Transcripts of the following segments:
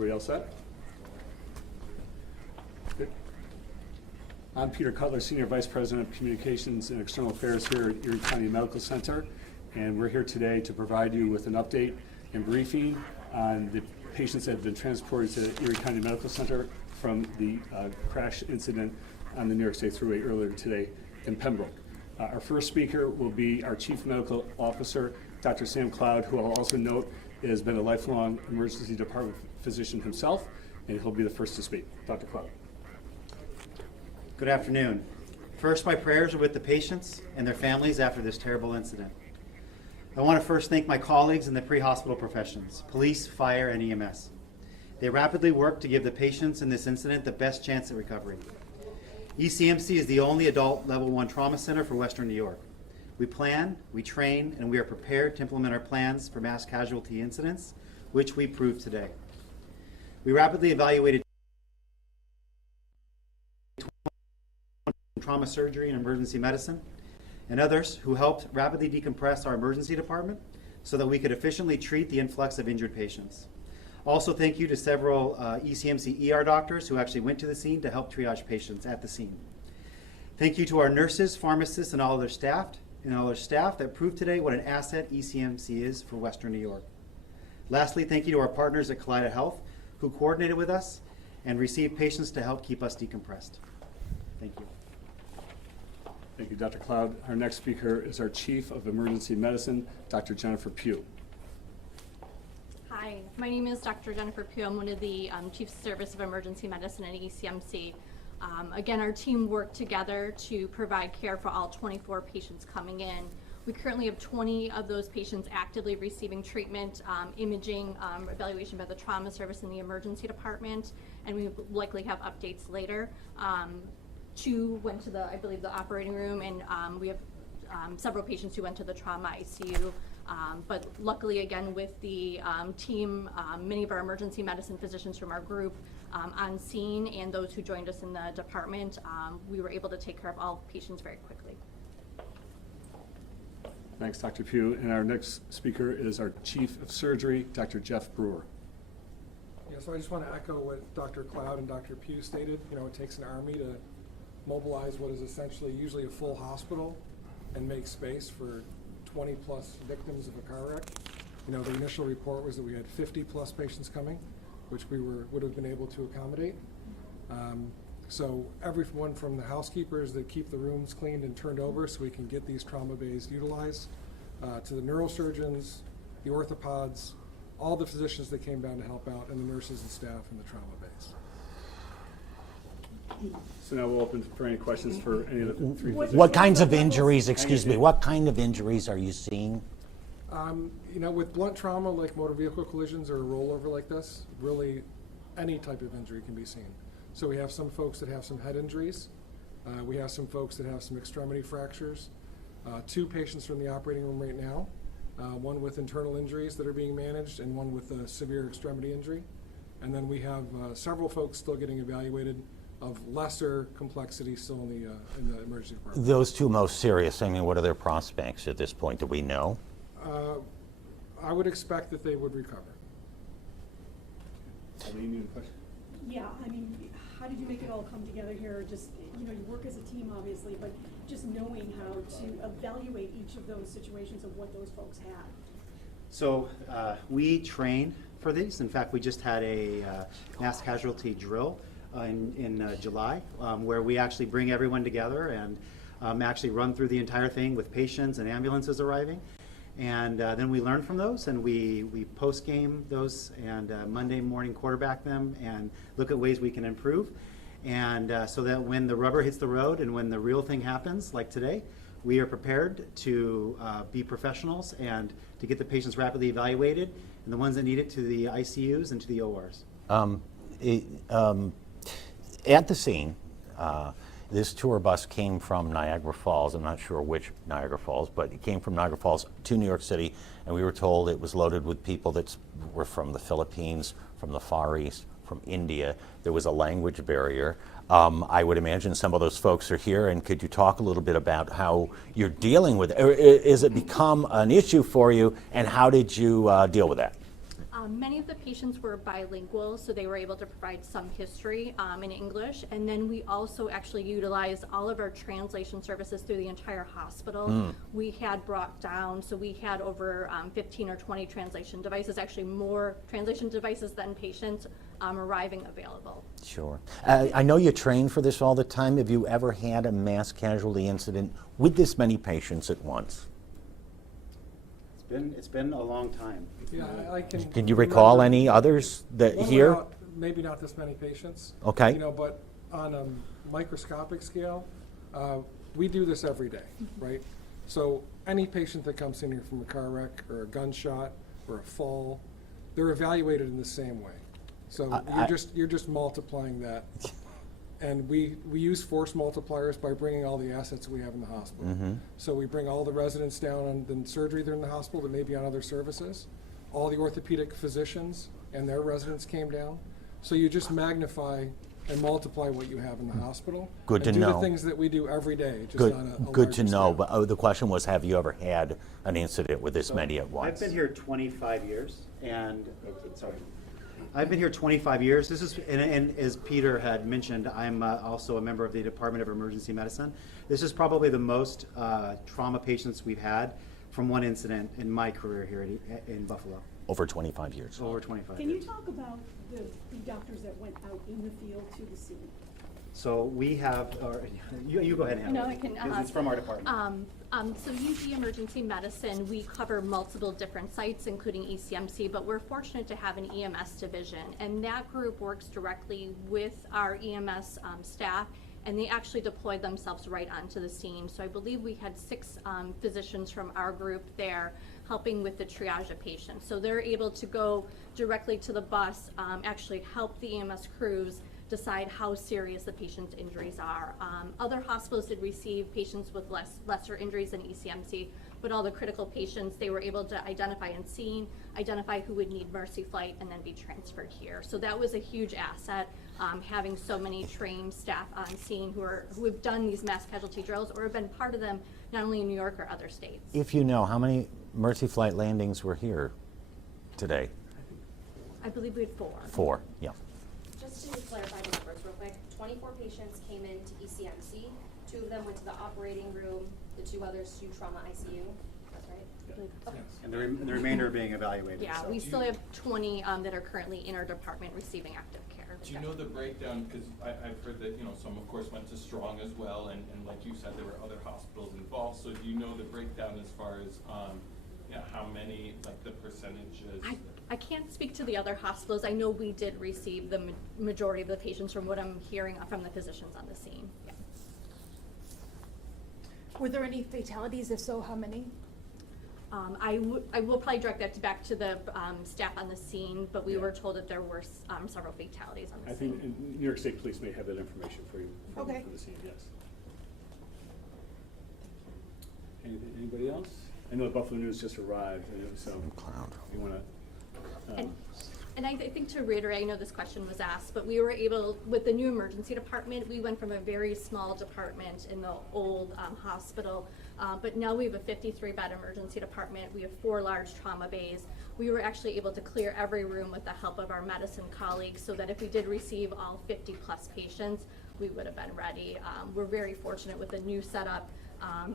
Everybody else set? Good. I'm Peter Cutler, Senior Vice President of Communications and External Affairs here at Erie County Medical Centre, and we're here today to provide you with an update and briefing on the patients that have been transported to Erie County Medical Centre from the crash incident on the New York State Thruway earlier today in Pembroke. Our first speaker will be our Chief Medical Officer, Dr. Sam Cloud, who I'll also note has been a lifelong emergency department physician himself, and he'll be the first to speak. Dr. Cloud. Good afternoon. First, my prayers are with the patients and their families after this terrible incident. I want to first thank my colleagues in the pre-hospital professions, police, fire, and EMS. They rapidly worked to give the patients in this incident the best chance at recovery. ECMC is the only adult level 1 trauma center for Western New York. We plan, we train, and we are prepared to implement our plans for mass casualty incidents, which we proved today. We rapidly evaluated trauma surgery and emergency medicine, and others who helped rapidly decompress our emergency department so that we could efficiently treat the influx of injured patients. Also, thank you to several ECMC ER doctors who actually went to the scene to help triage patients at the scene. Thank you to our nurses, pharmacists, and all other staff that proved today what an asset ECMC is for Western New York. Lastly, thank you to our partners at Kaleida Health who coordinated with us and received patients to help keep us decompressed. Thank you. Thank you, Dr. Cloud. Our next speaker is our Chief of Emergency Medicine, Dr. Jennifer Pugh. Hi, my name is Dr. Jennifer Pugh. I'm one of the Chief Service of Emergency Medicine at ECMC. Again, our team worked together to provide care for all 24 patients coming in. We currently have 20 of those patients actively receiving treatment, imaging, evaluation by the trauma service in the emergency department, and we likely have updates later. 2 went to I believe, the operating room, and we have several patients who went to the trauma ICU. But luckily, again, with the team, many of our emergency medicine physicians from our group on scene and those who joined us in the department, we were able to take care of all patients very quickly. Thanks, Dr. Pugh. And our next speaker is our Chief of Surgery, Dr. Jeff Brewer. Yeah, so I just want to echo what Dr. Cloud and Dr. Pugh stated. You know, it takes an army to mobilize what is essentially usually a full hospital and make space for 20 plus victims of a car wreck. You know, the initial report was that we had 50 plus patients coming, which we would have been able to accommodate. So everyone from the housekeepers that keep the rooms cleaned and turned over so we can get these trauma bays utilized, to the neurosurgeons, the orthopods, all the physicians that came down to help out, and the nurses and staff in the trauma bays. So now we'll open for any questions for any of the 3 physicians. What kinds of injuries, excuse me, what kind of injuries are you seeing? You know, with blunt trauma like motor vehicle collisions or a rollover like this, really any type of injury can be seen. So we have some folks that have some head injuries. We have some folks that have some extremity fractures. 2 patients are in the operating room right now, one with internal injuries that are being managed and one with a severe extremity injury. And then we have several folks still getting evaluated of lesser complexity still in the emergency department. Those 2 most serious, I mean, what are their prospects at this point? Do we know? I would expect that they would recover. Eileen, you have a question? Yeah, I mean, how did you make it all come together here? Just, you know, you work as a team, obviously, but just knowing how to evaluate each of those situations of what those folks had. So we train for these. In fact, we just had a mass casualty drill in July, where we actually bring everyone together and actually run through the entire thing with patients and ambulances arriving. And then we learn from those, and we post-game those, and Monday morning quarterback them and look at ways we can improve. And so that when the rubber hits the road and when the real thing happens, like today, we are prepared to be professionals and to get the patients rapidly evaluated, and the ones that need it to the ICUs and to the ORs. At the scene, this tour bus came from Niagara Falls. I'm not sure which Niagara Falls, but it came from Niagara Falls to New York City, and we were told it was loaded with people that were from the Philippines, from the Far East, from India. There was a language barrier. I would imagine some of those folks are here, and could you talk a little bit about how you're dealing with it? Or is it become an issue for you, and how did you deal with that? Many of the patients were bilingual, so they were able to provide some history in English. And then we also actually utilized all of our translation services through the entire hospital. We had brought down, so we had over 15 or 20 translation devices, actually more translation devices than patients arriving available. Sure. I know you train for this all the time. Have you ever had a mass casualty incident with this many patients at once? It's been a long time. Yeah, I can. Can you recall remember any others that one here? without- Maybe not this many patients. Okay. You know, but on a microscopic scale, we do this every day, right? So any patient that comes in here from a car wreck or a gunshot or a fall, they're evaluated in the same way. So you're just multiplying that. And we use force multipliers by bringing all the assets we have in the hospital. So we bring all the residents down on the surgery they're in the hospital that may be on other services. All the orthopedic physicians and their residents came down. So you just magnify and multiply what you have in the hospital. Good to and do know. the things that we do every day, just Good, on a good to larger know. scale. But the question was, have you ever had an incident with this many at once? I've been here 25 years, and, sorry. I've been here 25 years. This is, and as Peter had mentioned, I'm also a member of the Department of Emergency Medicine. This is probably the most trauma patients we've had from one incident in my career here in Buffalo, Over 25 years. over 25 Can you years. talk about the doctors that went out in the field to the scene? So we have, or you go ahead and handle No, it. I can, 'cause it's from our department. So UG Emergency Medicine, we cover multiple different sites, including ECMC, but we're fortunate to have an EMS division. And that group works directly with our EMS staff, and they actually deployed themselves right onto the scene. So I believe we had 6 physicians from our group there helping with the triage of patients. So they're able to go directly to the bus, actually help the EMS crews decide how serious the patient's injuries are. Other hospitals did receive patients with lesser injuries than ECMC, but all the critical patients, they were able to identify and scene, identify who would need mercy flight, and then be transferred here. So that was a huge asset, having so many trained staff on scene who have done these mass casualty drills or have been part of them, not only in New York or other states. If you know, how many Mercy Flight landings were here today? I believe we had 4. 4, yeah. Just to clarify the numbers real quick, 24 patients came into ECMC, 2 of them went to the operating room, the 2 others to trauma ICU, that's right? Okay. And the remainder being evaluated. Yeah, so. we still have 20 that are currently in our department receiving active care. Do you know the breakdown, because I've heard that, some of course went to Strong as well, and like you said, there were other hospitals involved, so do you know the breakdown as far as, how many, like the percentages? I can't speak to the other hospitals. I know we did receive the majority of the patients from what I'm hearing from the physicians on the scene. Yeah. Were there any fatalities? If so, how many? I will probably direct that back to the staff on the scene, but we were told that there were several fatalities on the I scene. think New York State Police may have that information for you. Okay. For the scene, yes. Anybody else? I know the Buffalo News just arrived, so Cloud. you want to. And I think to reiterate, I know this question was asked, but we were able, with the new emergency department, we went from a very small department in the old hospital, but now we have a 53-bed emergency department. We have 4 large trauma bays. We were actually able to clear every room with the help of our medicine colleagues so that if we did receive all 50-plus patients, we would have been ready. We're very fortunate with the new setup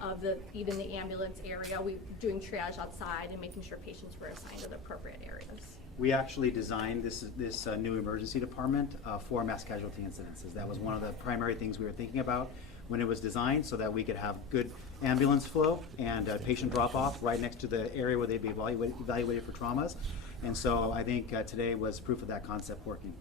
of even the ambulance area. We're doing triage outside and making sure patients were assigned to the appropriate areas. We actually designed this new emergency department for mass casualty incidences. That was one of the primary things we were thinking about when it was designed, so that we could have good ambulance flow and patient drop-off right next to the area where they'd be evaluated for traumas. And so I think today was proof of that concept working.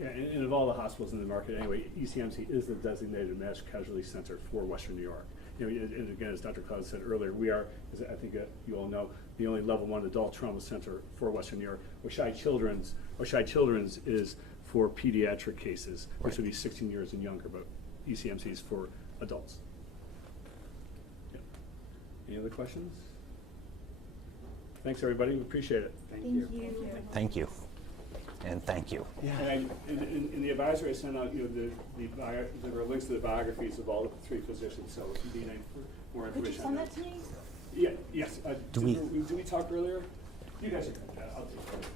Yeah, and of all the hospitals in the market anyway, ECMC is the designated mass casualty center for Western New York. And again, as Dr. Cloud said earlier, we are, as I think you all know, the only level 1 adult trauma center for Western New York. Oshai Children's is for pediatric cases, which would be 16 years and younger, but ECMC is for adults. Yeah. Any other questions? Thanks, everybody. We appreciate it. Thank you. Thank you. And thank you. And in the advisory I sent out, there were links to the biographies of all the 3 physicians, so if you need any more Could you information on send that. that to me? Yeah, yes. Do Did we talk earlier? You guys are good. I'll take it.